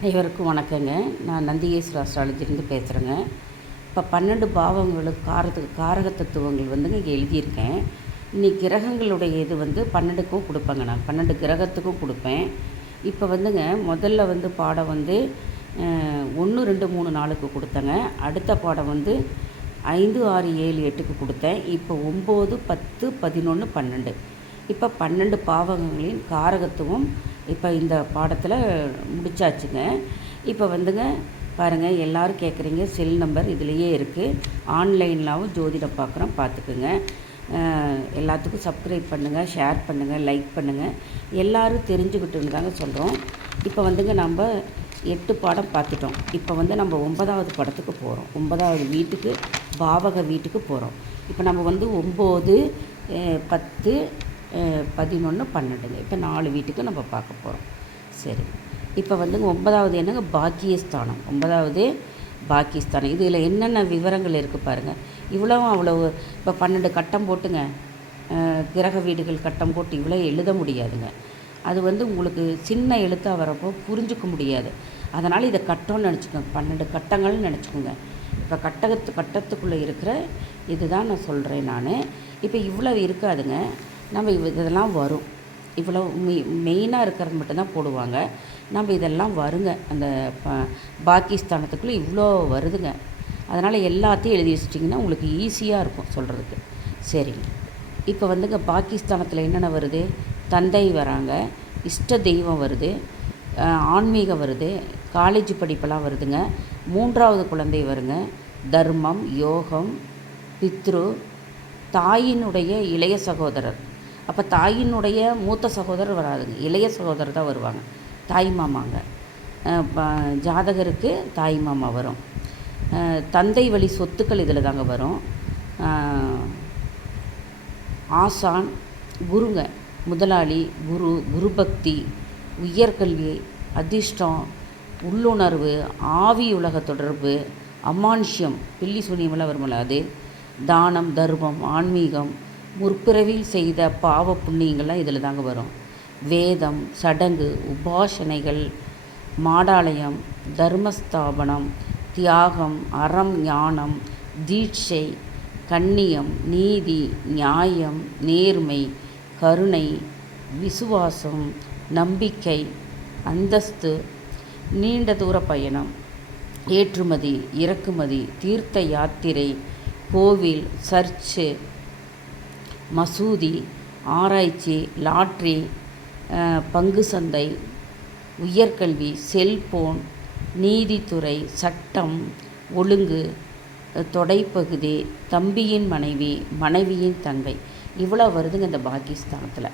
அனைவருக்கும் வணக்கங்க. நான் நந்திகேஸ்வர அஸ்ட்ராலஜிலேருந்து பேசுகிறேங்க. இப்போ 12 பாவங்களுக்கு காரக தத்துவங்கள் வந்துங்க இங்கே எழுதியிருக்கேன். இன்றைக்கி கிரகங்களுடைய இது வந்து 12க்கும் கொடுப்பேங்க. நான் 12 கிரகத்துக்கும் கொடுப்பேன். இப்போ வந்துங்க முதல்ல வந்து பாடம் வந்து 1, 2, 3, 4க்கு கொடுத்தேங்க. அடுத்த பாடம் வந்து 5, 6, 7, 8க்கு கொடுத்தேன். இப்போ 9, 10, 11, 12 இப்போ 12 பாவகங்களின் காரகத்துவம் இப்போ இந்த பாடத்தில் முடிச்சாச்சுங்க. இப்போ வந்துங்க பாருங்கள், எல்லோரும் கேட்குறீங்க, செல் நம்பர் இதுலேயே இருக்குது. ஆன்லைன்லாவும் ஜோதிடம் பார்க்குறோம், பார்த்துக்குங்க. எல்லாத்துக்கும் சப்ஸ்கிரைப் பண்ணுங்கள், ஷேர் பண்ணுங்கள், லைக் பண்ணுங்கள். எல்லோரும் தெரிஞ்சுக்கிட்டுன்னு தாங்க சொல்கிறோம். இப்போ வந்துங்க நம்ம 8 பாடம் பார்த்துட்டோம். இப்போ வந்து நம்ம 9வது படத்துக்கு போகிறோம். 9வது வீட்டுக்கு, பாவக வீட்டுக்கு போகிறோம். இப்போ நம்ம வந்து 9, 10, 11, 12 இப்போ 4 வீட்டுக்கு நம்ம பார்க்க போகிறோம். சரி, இப்போ வந்துங்க 9வது என்னங்க, பாக்கியஸ்தானம். 9வது பாக்கியஸ்தானம். இதில் என்னென்ன விவரங்கள் இருக்குது பாருங்கள். அவ்வளவு இப்போ 12 கட்டம் போட்டுங்க, கிரக வீடுகள் கட்டம் போட்டு இவ்வளோ எழுத முடியாதுங்க. அது வந்து உங்களுக்கு சின்ன எழுத்தாக வரப்போ புரிஞ்சிக்க முடியாது. அதனால் இதை கட்டம்னு நினச்சிக்கோங்க, 12 கட்டங்கள்னு நினச்சிக்கோங்க. இப்போ கட்டத்துக்குள்ளே இருக்கிற இதுதான் நான் சொல்கிறேன். நான் இப்போ இவ்வளோ இருக்காதுங்க, நம்ம இதெல்லாம் வரும். இவ்வளோ மெயினாக இருக்கிறது மட்டும்தான் போடுவாங்க. நம்ம இதெல்லாம் வருங்க, அந்த பாக்கியஸ்தானத்துக்குள்ளே இவ்வளோ வருதுங்க. அதனால் எல்லாத்தையும் எழுதி வச்சிட்டிங்கன்னா உங்களுக்கு ஈஸியாக இருக்கும் சொல்கிறதுக்கு. சரிங்க, இப்போ வந்துங்க பாக்கியஸ்தானத்தில் என்னென்ன வருது, தந்தை வராங்க, இஷ்ட தெய்வம் வருது, ஆன்மீகம் வருது, காலேஜ் படிப்பெல்லாம் வருதுங்க, 3வது குழந்தை வருங்க, தர்மம், யோகம், பித்ரு, தாயினுடைய இளைய சகோதரர். அப்போ தாயினுடைய மூத்த சகோதரர் வராதுங்க, இளைய சகோதரர் தான் வருவாங்க, தாய் மாமாங்க. ஜாதகருக்கு தாய் மாமா வரும். தந்தை வழி சொத்துக்கள் இதில் தாங்க வரும். ஆசான், குருங்க, முதலாளி, குரு பக்தி, உயர்கல்வி, அதிர்ஷ்டம், உள்ளுணர்வு, ஆவி உலக தொடர்பு, அமானுஷ்யம், பில்லி சூனியமெல்லாம் வருமில்ல அது, தானம், தர்மம், ஆன்மீகம், முற்பிறவியில் செய்த பாவ புண்ணியங்கள்லாம் இதில் தாங்க வரும். வேதம், சடங்கு, உபாசனைகள், மாடாலயம், தர்மஸ்தாபனம், தியாகம், அறம், ஞானம், தீட்சை, கண்ணியம், நீதி, நியாயம், நேர்மை, கருணை, விசுவாசம், நம்பிக்கை, அந்தஸ்து, நீண்ட தூர பயணம், ஏற்றுமதி, இறக்குமதி, தீர்த்த யாத்திரை, கோவில், சர்ச்சு, மசூதி, ஆராய்ச்சி, லாட்ரி, பங்கு சந்தை, உயர்கல்வி, செல்போன், நீதித்துறை, சட்டம், ஒழுங்கு, தொடைப்பகுதி, தம்பியின் மனைவி, மனைவியின் தங்கை, இவ்வளோ வருதுங்க இந்த பாக்கியஸ்தானத்தில்.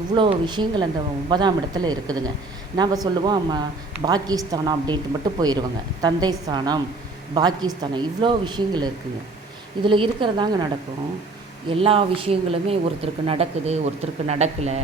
இவ்வளோ விஷயங்கள் அந்த 9ஆம் இடத்துல இருக்குதுங்க. நாம் சொல்லுவோம் பாக்கியஸ்தானம் அப்படின்ட்டு மட்டும் போயிடுவோங்க. தந்தை ஸ்தானம், பாக்கியஸ்தானம், இவ்வளோ விஷயங்கள் இருக்குதுங்க. இதில் இருக்கிறதாங்க நடக்கும். எல்லா விஷயங்களுமே ஒருத்தருக்கு நடக்குது, ஒருத்தருக்கு நடக்கலை.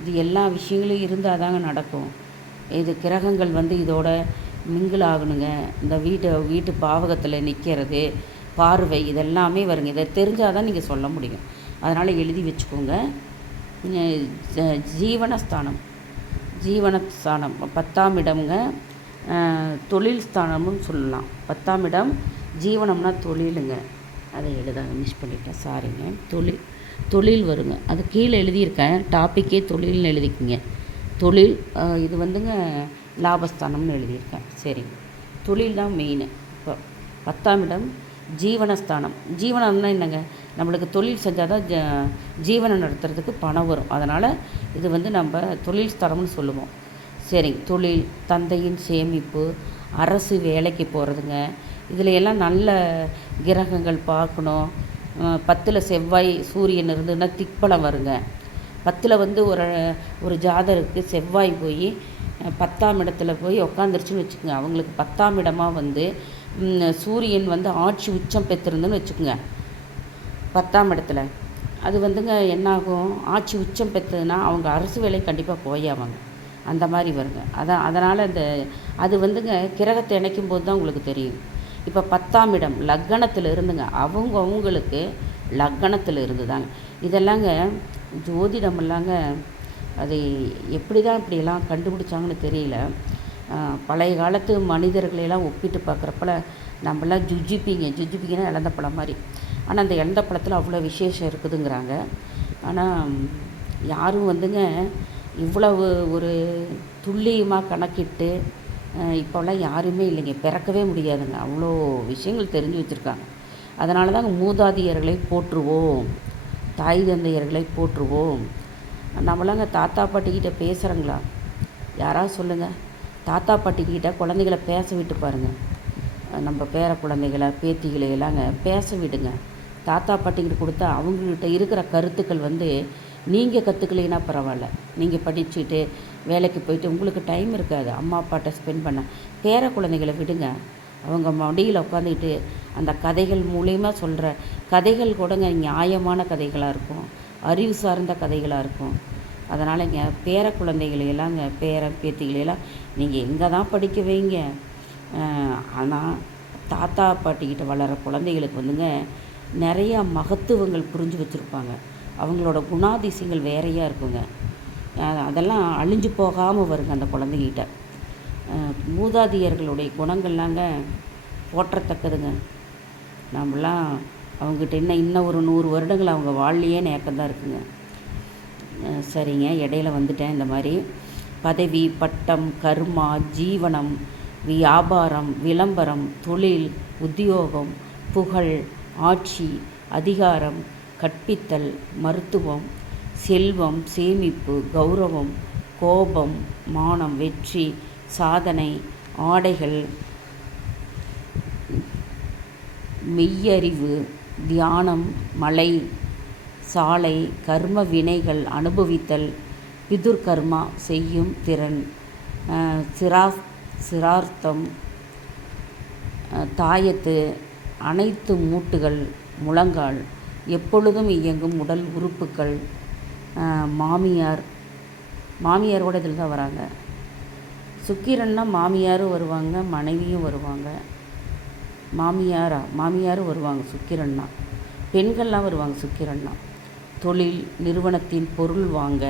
இது எல்லா விஷயங்களும் இருந்தால் தாங்க நடக்கும். இது கிரகங்கள் வந்து இதோட மிங்கிள் ஆகணுங்க. இந்த வீட்டு பாவகத்தில் நிற்கிறது, பார்வை, இதெல்லாமே வருங்க. இதை தெரிஞ்சால் தான் நீங்கள் சொல்ல முடியும். அதனால் எழுதி வச்சுக்கோங்க. ஜீவனஸ்தானம் 10ஆம் இடம்ங்க, தொழில் ஸ்தானமும் சொல்லலாம். 10ஆம் இடம் ஜீவனம்னா தொழிலுங்க. அதை எழுதாங்க, மிஸ் பண்ணிட்டேன், சாரிங்க. தொழில் வருங்க, அது கீழே எழுதியிருக்கேன். டாப்பிக்கே தொழில்னு எழுதிக்கிங்க. தொழில் இது வந்துங்க லாபஸ்தானம்னு எழுதியிருக்கேன். சரிங்க, தொழில் தான் மெயின். இப்போ 10ஆம் இடம் ஜீவனஸ்தானம். ஜீவனம்னா என்னங்க, நம்மளுக்கு தொழில் செஞ்சால் தான் ஜீவனம் நடத்துறதுக்கு பணம் வரும். அதனால் இது வந்து நம்ம தொழில் ஸ்தானம்னு சொல்லுவோம். சரிங்க, தொழில், தந்தையின் சேமிப்பு, அரசு வேலைக்கு போகிறதுங்க. இதில் எல்லாம் நல்ல கிரகங்கள் பார்க்கணும். 10ல் செவ்வாய், சூரியன் இருந்துன்னா திக்பலம் வருங்க. 10ல் வந்து ஒரு ஜாதகருக்கு செவ்வாய் போய் 10ஆம் இடத்துல போய் உக்காந்துருச்சுன்னு வச்சுக்கோங்க. அவங்களுக்கு 10ஆம் இடமாக வந்து சூரியன் வந்து ஆட்சி உச்சம் பெற்றிருந்துன்னு வச்சுக்கோங்க 10ஆம் இடத்துல. அது வந்துங்க என்னாகும், ஆட்சி உச்சம் பெற்றதுன்னா அவங்க அரசு வேலை கண்டிப்பாக போயாவாங்க. அந்த மாதிரி வருங்க. அதனால் அது வந்துங்க கிரகத்தை இணைக்கும் போது தான் உங்களுக்கு தெரியும். இப்போ 10ஆம் இடம் லக்கணத்தில் இருந்துங்க, அவங்களுக்கு லக்கணத்தில் இருந்து தாங்க இதெல்லாங்க ஜோதிடமெல்லாங்க. அது எப்படி தான் இப்படியெல்லாம் கண்டுபிடிச்சாங்கன்னு தெரியல. பழைய காலத்து மனிதர்களையெல்லாம் ஒப்பிட்டு பார்க்குறப்பல நம்மளாம் ஜுஜிப்பிங்கன்னா இழந்த பழம் மாதிரி. ஆனால் அந்த இழந்த பழத்தில் அவ்வளோ விசேஷம் இருக்குதுங்கிறாங்க. ஆனால் யாரும் வந்துங்க இவ்வளவு ஒரு துல்லியமாக கணக்கிட்டு இப்போல்லாம் யாருமே இல்லைங்க, பிறக்கவே முடியாதுங்க. அவ்வளோ விஷயங்கள் தெரிஞ்சு வச்சுருக்காங்க. அதனால தாங்க மூதாதையர்களை போற்றுவோம், தாய் தந்தையர்களை போற்றுவோம். நம்மளாங்க தாத்தா பாட்டிக்கிட்ட பேசுகிறோங்களா? யாராவது சொல்லுங்கள். தாத்தா பாட்டிக்கிட்ட குழந்தைகளை பேச விட்டு பாருங்கள். நம்ம பேர குழந்தைகளை பேத்திகளை எல்லாங்க பேச விடுங்க. தாத்தா பாட்டிக்கிட்ட கொடுத்தா அவங்கக்கிட்ட இருக்கிற கருத்துக்கள் நீங்கள் கற்றுக்கலைன்னா பரவாயில்ல. நீங்கள் படிச்சுட்டு வேலைக்கு போயிட்டு உங்களுக்கு டைம் இருக்காது அம்மா அப்பாட்ட ஸ்பெண்ட் பண்ண. பேர குழந்தைகளை விடுங்க. அவங்க மடியில் உட்காந்துக்கிட்டு அந்த கதைகள் மூலிமா சொல்கிற கதைகள் கூடங்க நியாயமான கதைகளாக இருக்கும், அறிவு சார்ந்த கதைகளாக இருக்கும். அதனால் இங்கே பேர குழந்தைகளையெல்லாங்க பேத்திகளையெல்லாம் நீங்கள் எங்கே தான் படிக்க வைங்க. ஆனால் தாத்தா பாட்டிக்கிட்ட வளர குழந்தைகளுக்கு நிறையா மகத்துவங்கள் புரிஞ்சு வச்சுருப்பாங்க. அவங்களோட குணாதிசயங்கள் வேறையாக இருக்குங்க. அதெல்லாம் அழிஞ்சு போகாமல் வருங்க அந்த குழந்தைகிட்ட. மூதாதையர்களுடைய குணங்கள்லாங்க போற்றத்தக்கதுங்க. நம்மளாம் அவங்ககிட்ட இன்னும் ஒரு 100 வருடங்கள் அவங்க வாழ்லையே நேக்கந்தான் இருக்குங்க. சரிங்க, இடையில வந்துட்டேன். இந்த மாதிரி பதவி, பட்டம், கர்மா, ஜீவனம், வியாபாரம், விளம்பரம், தொழில், உத்தியோகம், புகழ், ஆட்சி, அதிகாரம், கற்பித்தல், மருத்துவம், செல்வம், சேமிப்பு, கௌரவம், கோபம், மானம், வெற்றி, சாதனை, ஆடைகள், மெய்யறிவு, தியானம், மலை, சாலை, கர்ம வினைகள் அனுபவித்தல், பிதுர்கர்மா செய்யும் திறன், சிரார்த்தம், தாயத்து, அனைத்து மூட்டுகள், முழங்கால், எப்பொழுதும் இயங்கும் உடல் உறுப்புக்கள், மாமியாரோட இதில் தான் வராங்க. சுக்கிரன்னா மாமியாரும் வருவாங்க, மனைவியும் வருவாங்க. மாமியாரும் வருவாங்க சுக்கிரன்னா. பெண்கள்லாம் வருவாங்க சுக்கிரன்னா. தொழில் நிறுவனத்தின் பொருள் வாங்க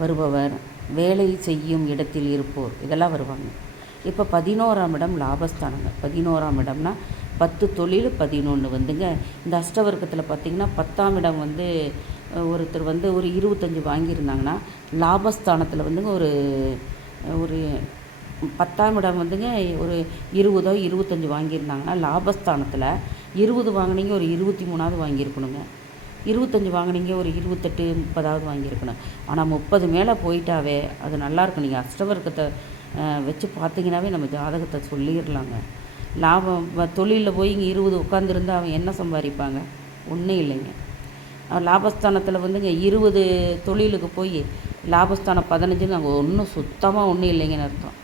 வருபவர், வேலை செய்யும் இடத்தில் இருப்போர், இதெல்லாம் வருவாங்க. இப்போ 11ஆம் இடம் லாபஸ்தானங்க. 11ஆம் இடம்னா 10 தொழில், 11 இந்த அஷ்டவர்க்கத்தில் பார்த்திங்கன்னா 10ஆம் இடம் ஒருத்தர் ஒரு 25 வாங்கியிருந்தாங்கன்னா லாபஸ்தானத்தில் ஒரு ஒரு 10ஆம் இடம் ஒரு 20 25 வாங்கியிருந்தாங்கன்னா லாபஸ்தானத்தில் 20 வாங்கினீங்க ஒரு 23ஆவது வாங்கியிருக்கணுங்க. 25 வாங்கினீங்க ஒரு 28 30ஆவது வாங்கியிருக்கணும். ஆனால் 30 மேலே போயிட்டாவே அது நல்லாயிருக்கும். நீங்கள் அஷ்டவர்க்கத்தை வச்சு பார்த்தீங்கன்னாவே நம்ம ஜாதகத்தை சொல்லிடலாங்க. லாபம் தொழிலில் போய் இங்கே 20 உட்காந்துருந்தா அவன் என்ன சம்பாதிப்பாங்க? ஒன்றும் இல்லைங்க. லாபஸ்தானத்தில் 20 தொழிலுக்கு போய் லாபஸ்தானம் 15 அங்கே ஒன்றும் சுத்தமாக ஒன்றும் இல்லைங்கன்னு அர்த்தம்.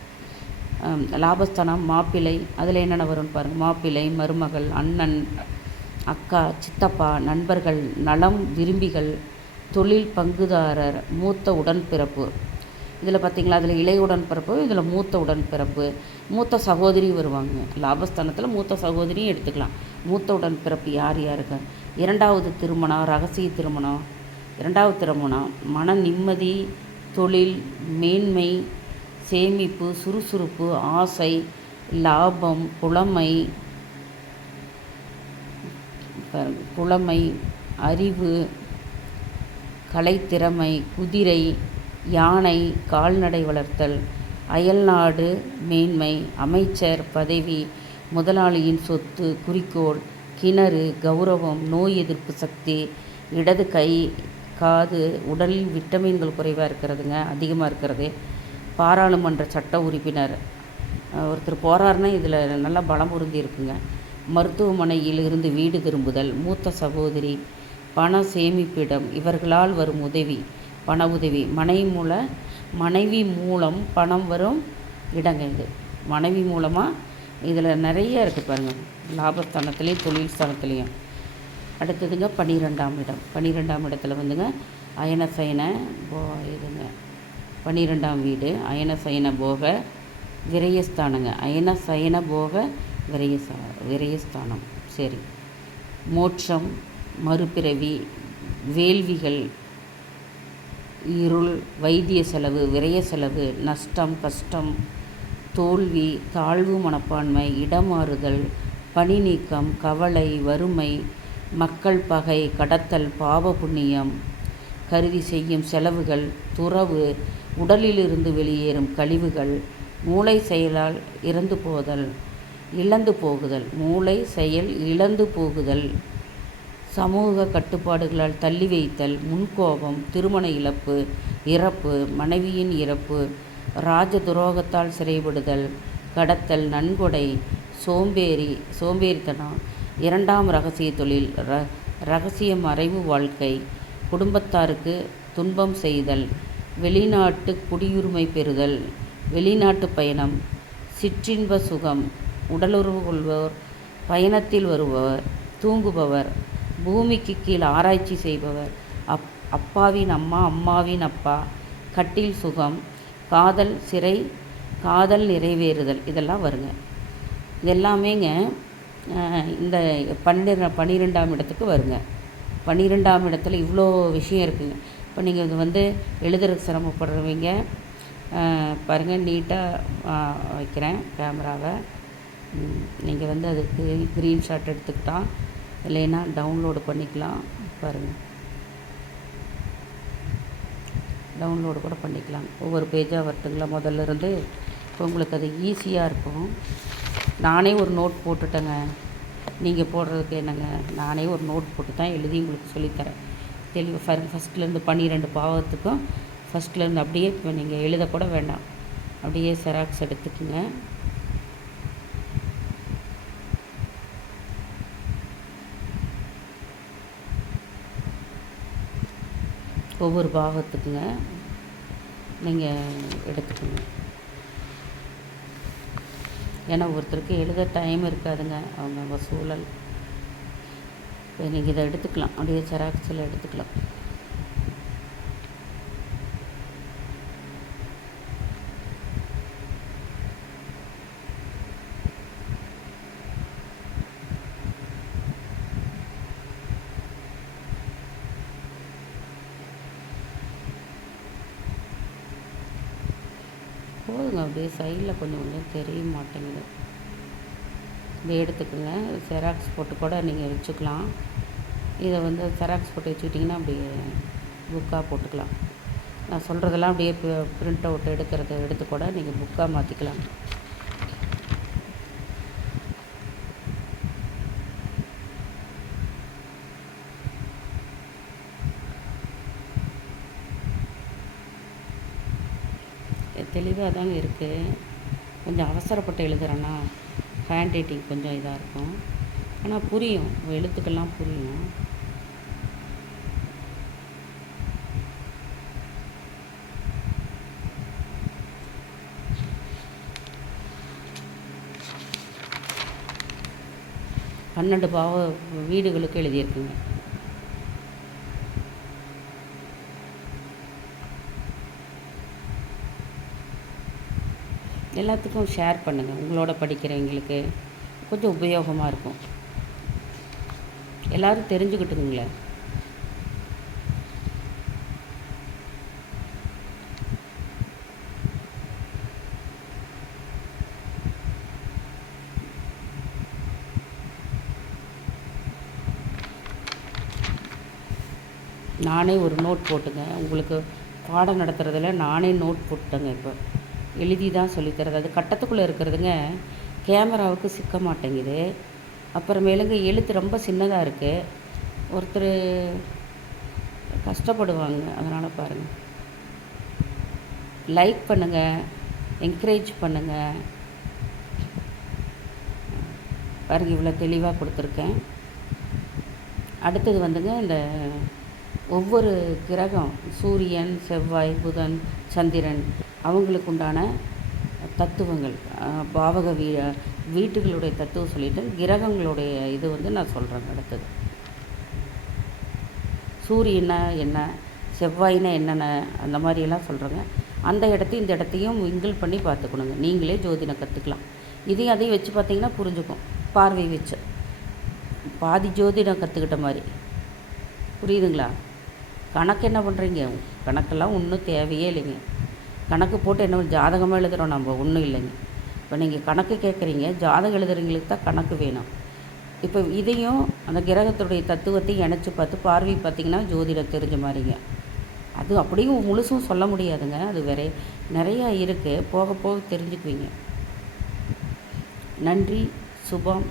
லாபஸ்தானம் மாப்பிள்ளை, அதில் என்னென்ன வரும்னு பாருங்கள். மாப்பிள்ளை, மருமகள், அண்ணன், அக்கா, சித்தப்பா, நண்பர்கள், நலம் விரும்பிகள், தொழில் பங்குதாரர், மூத்த உடன்பிறப்பு. இதில் பார்த்திங்களா, அதில் இளைய உடன்பிறப்பு, இதில் மூத்த உடன்பிறப்பு, மூத்த சகோதரி வருவாங்க. லாபஸ்தானத்தில் மூத்த சகோதரியும் எடுத்துக்கலாம். மூத்த உடன்பிறப்பு யாருக்கு? 2வது திருமணம், ரகசிய திருமணம், 2வது திருமணம், மன நிம்மதி, தொழில், மேன்மை, சேமிப்பு, சுறுசுறுப்பு, ஆசை, லாபம், புலமை, அறிவு, கலைத்திறமை, குதிரை, யானை, கால்நடை வளர்த்தல், அயல்நாடு மேன்மை, அமைச்சர் பதவி, முதலாளியின் சொத்து, குறிக்கோள், கிணறு, கௌரவம், நோய் எதிர்ப்பு சக்தி, இடது கை, காது, உடலில் விட்டமின்கள் குறைவாக இருக்கிறதுங்க, அதிகமாக இருக்கிறது. பாராளுமன்ற சட்ட உறுப்பினர் ஒருத்தர் போகிறாருன்னா இதில் நல்லா பலம் பொருந்தி இருக்குங்க. மருத்துவமனையில் இருந்து வீடு திரும்புதல், மூத்த சகோதரி, பண சேமிப்பிடம், இவர்களால் வரும் உதவி, பண உதவி, மனைவி மூலம் பணம் வரும் இடங்க இது. மனைவி மூலமாக இதில் நிறைய இருக்குது பாருங்கள், லாபஸ்தானத்துலேயும் தொழில் ஸ்தானத்துலேயும். அடுத்ததுங்க 12ஆம் இடம். 12ஆம் இடத்துல அயனசயன இதுங்க 12ஆம் வீடு அயனசயன போக விரயஸ்தானங்க. அயனசயன போக விரயஸ்தானம். சரி, மோட்சம், மறுபிறவி, வேள்விகள், இருள், வைத்திய செலவு, விரய செலவு, நஷ்டம், கஷ்டம், தோல்வி, தாழ்வு மனப்பான்மை, இடமாறுதல், பணி நீக்கம், கவலை, வறுமை, மக்கள் பகை, கடத்தல், பாவ புண்ணியம் கருதி செய்யும் செலவுகள், துறவு, உடலிலிருந்து வெளியேறும் கழிவுகள், மூளை செயலால் இழந்து போகுதல், மூளை செயல் இழந்து போகுதல், சமூக கட்டுப்பாடுகளால் தள்ளி வைத்தல், முன்கோபம், திருமண இறப்பு, மனைவியின் இறப்பு, ராஜ துரோகத்தால் சிறைப்படுதல், கடத்தல், நன்கொடை, சோம்பேறித்தனம், இரண்டாம் இரகசிய தொழில், இரகசிய மறைவு வாழ்க்கை, குடும்பத்தாருக்கு துன்பம் செய்தல், வெளிநாட்டு குடியுரிமை பெறுதல், வெளிநாட்டு பயணம், சிற்றின்ப சுகம், உடலுறவு கொள்பவர், பயணத்தில் வருபவர், தூங்குபவர், பூமிக்கு கீழ் ஆராய்ச்சி செய்பவர், அப்பாவின் அம்மா, அம்மாவின் அப்பா, கட்டில் சுகம், காதல், சிறை, காதல் நிறைவேறுதல், இதெல்லாம் வருங்க. இதெல்லாமேங்க இந்த 12ஆம் இடத்துக்கு வருங்க. 12ஆம் இடத்துல இவ்வளோ விஷயம் இருக்குங்க. இப்போ நீங்கள் இது வந்து எழுதுறதுக்கு சிரமப்படுறவங்க பாருங்கள், நீட்டாக வைக்கிறேன் கேமராவை. நீங்கள் வந்து அதுக்கு ஸ்க்ரீன்ஷாட் எடுத்துக்கிட்டால் இல்லைன்னா டவுன்லோடு பண்ணிக்கலாம். பாருங்கள், டவுன்லோடு கூட பண்ணிக்கலாம். ஒவ்வொரு பேஜாக வரட்டுங்களா முதல்ல இருந்து. இப்போ உங்களுக்கு அது ஈஸியாக இருக்கும். நானே ஒரு நோட் போட்டுட்டேங்க. நீங்கள் போடுறதுக்கு என்னங்க, நானே ஒரு நோட் போட்டு தான் எழுதி உங்களுக்கு சொல்லித்தரேன். தெளிவாக ஃபஸ்ட்லேருந்து 12 பாவத்துக்கும் ஃபஸ்ட்லேருந்து அப்படியே இப்போ நீங்கள் எழுதக்கூட வேண்டாம், அப்படியே செராக்ஸ் எடுத்துக்குங்க. ஒவ்வொரு பாவத்துக்குங்க நீங்கள் எடுத்துக்கோங்க. ஏன்னா ஒருத்தருக்கு எழுத டைம் இருக்காதுங்க, அவங்க சூழல். இப்போ நீங்கள் இதை எடுத்துக்கலாம், அப்படியே செராக்ஸில் எடுத்துக்கலாம். போதுங்க, அப்படியே சைடில் கொஞ்சம் கொஞ்சம் தெரிய மாட்டேங்குது. இப்படி எடுத்துக்கோங்க. செராக்ஸ் போட்டு கூட நீங்கள் வச்சுக்கலாம். இதை வந்து செராக்ஸ் போட்டு வச்சுக்கிட்டிங்கன்னா அப்படியே புக்காக போட்டுக்கலாம். நான் சொல்கிறதெல்லாம் அப்படியே பிரிண்ட் அவுட் எடுத்து கூட நீங்கள் புக்காக மாற்றிக்கலாம். தெளிவாக தாங்க இருக்குது. கொஞ்சம் அவசரப்பட்டு எழுதுகிறேன்னா ஹேண்ட் ரைட்டிங் கொஞ்சம் இதாக இருக்கும், ஆனால் புரியும், எழுத்துக்கெல்லாம் புரியும். பன்னெண்டு வீடுகளுக்கு எழுதியிருக்குங்க. எல்லாத்துக்கும் ஷேர் பண்ணுங்கள். உங்களோட படிக்கிறவங்களுக்கு கொஞ்சம் உபயோகமாக இருக்கும். எல்லோரும் தெரிஞ்சுக்கிட்டுங்களே. நானே ஒரு நோட் போட்டுங்க, உங்களுக்கு பாடம் நடத்துகிறதில் நானே நோட் போட்டுட்டேங்க. இப்போ எழுதி தான் சொல்லித்தரது. அது கட்டத்துக்குள்ளே இருக்கிறதுங்க, கேமராவுக்கு சிக்க மாட்டேங்குது. அப்புறமேலுங்க எழுத்து ரொம்ப சின்னதாக இருக்குது, ஒருத்தர் கஷ்டப்படுவாங்க. அதனால் பாருங்கள், லைக் பண்ணுங்கள், என்கரேஜ் பண்ணுங்கள். பாருங்கள், இவ்வளோ தெளிவாக கொடுத்துருக்கேன். அடுத்தது வந்துங்க, இந்த ஒவ்வொரு கிரகம், சூரியன், செவ்வாய், புதன், சந்திரன், அவங்களுக்கு உண்டான தத்துவங்கள், பாவக வீட்டுகளுடைய தத்துவம் சொல்லிவிட்டு கிரகங்களுடைய இது வந்து நான் சொல்கிறேங்க. அடுத்தது சூரியனா என்ன, செவ்வாய்னா என்னென்ன, அந்த மாதிரியெல்லாம் சொல்கிறேங்க. அந்த இடத்தையும் இந்த இடத்தையும் விங்கிள் பண்ணி பார்த்துக்கணுங்க. நீங்களே ஜோதிடம் கற்றுக்கலாம். இதையும் அதையும் வச்சு பார்த்தீங்கன்னா புரிஞ்சுக்கும். பார்வை வச்சு பாதி ஜோதிடம் கற்றுக்கிட்ட மாதிரி புரியுதுங்களா? கணக்கு என்ன பண்ணுறீங்க? கணக்கெல்லாம் ஒன்றும் தேவையே இல்லைங்க. கணக்கு போட்டு என்ன ஜாதகமாக எழுதுகிறோம் நம்ம, ஒன்றும் இல்லைங்க. இப்போ நீங்கள் கணக்கு கேட்குறீங்க, ஜாதகம் எழுதுறவங்களுக்கு தான் கணக்கு வேணும். இப்போ இதையும் அந்த கிரகத்துடைய தத்துவத்தையும் இணைச்சி பார்த்து பார்வை பார்த்திங்கன்னா ஜோதிடம் தெரிஞ்ச மாதிரிங்க. அது அப்படியும் முழுசும் சொல்ல முடியாதுங்க. அது வேற நிறையா இருக்குது. போக போக தெரிஞ்சுக்குவீங்க. நன்றி. சுபம்.